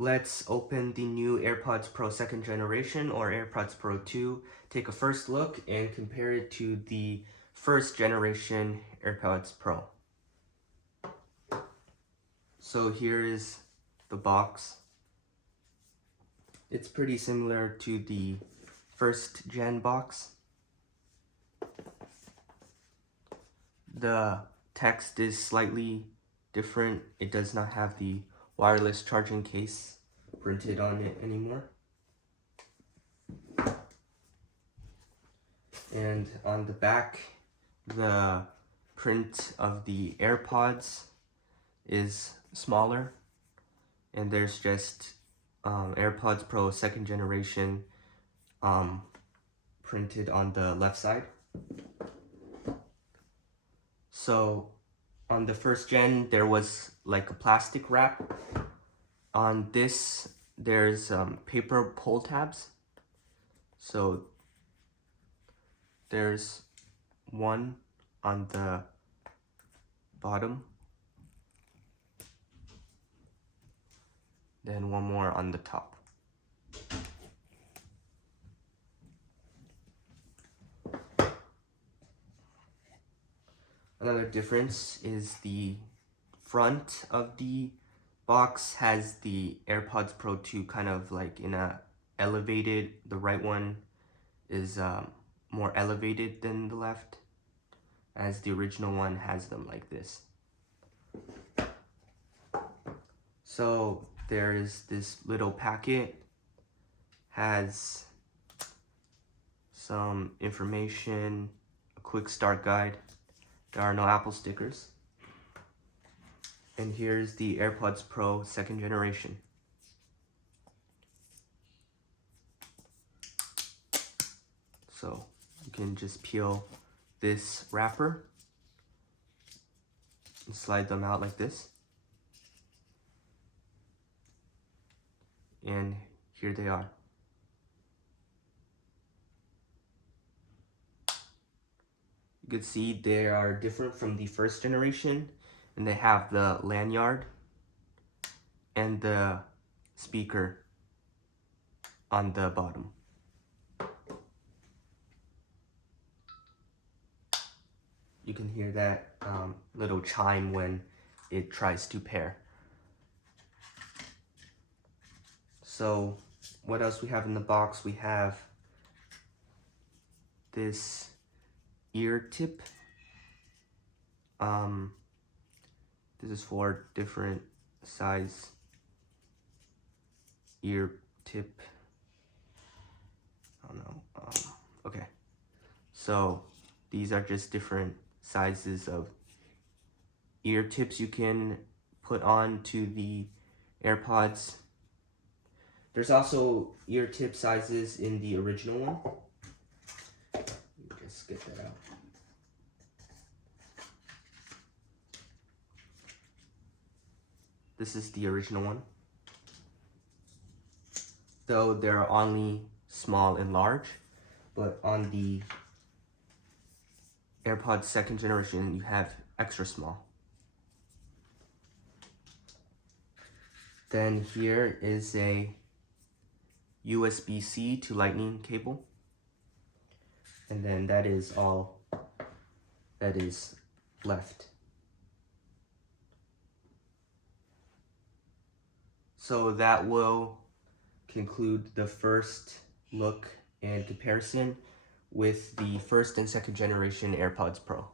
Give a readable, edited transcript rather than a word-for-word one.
Let's open the new AirPods Pro 2nd generation or AirPods Pro 2, take a first look and compare it to the 1st generation AirPods Pro. So here is the box. It's pretty similar to the 1st gen box. The text is slightly different. It does not have the wireless charging case printed on it anymore. And on the back, the print of the AirPods is smaller, and there's just AirPods Pro 2nd generation printed on the left side. So on the 1st gen, there was like a plastic wrap. On this, there's paper pull tabs. So there's one on the bottom, then one more on the top. Another difference is the front of the box has the AirPods Pro 2 kind of like in a elevated, the right one is more elevated than the left, as the original one has them like this. So there's this little packet, has some information, a quick start guide. There are no Apple stickers. And here's the AirPods Pro 2nd generation. So you can just peel this wrapper and slide them out like this. And here they are. You can see they are different from the 1st generation, and they have the lanyard and the speaker on the bottom. You can hear that little chime when it tries to pair. So what else we have in the box? We have this ear tip. This is for different size ear tip. I don't know. Okay, so these are just different sizes of ear tips you can put on to the AirPods. There's also ear tip sizes in the original one. Let me just get that out. This is the original one. Though they're only small and large, but on the AirPods 2nd generation, you have extra small. Then here is a USB-C to Lightning cable. And then that is all that is left. So that will conclude the first look and comparison with the 1st and 2nd generation AirPods Pro.